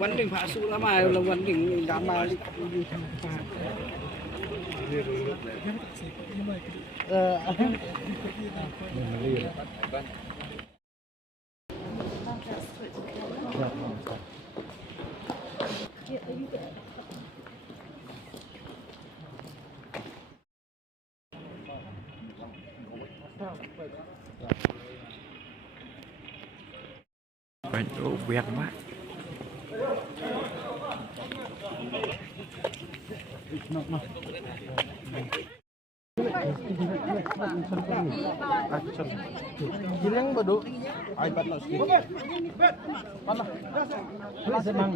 วันหนึ่งผ่าสู้แล้วมาแล้ววันหนึ่งดำมาไปโอ้เวียงมากGilang ba do? Ay ba't na sige? Ano? Wala sa mang.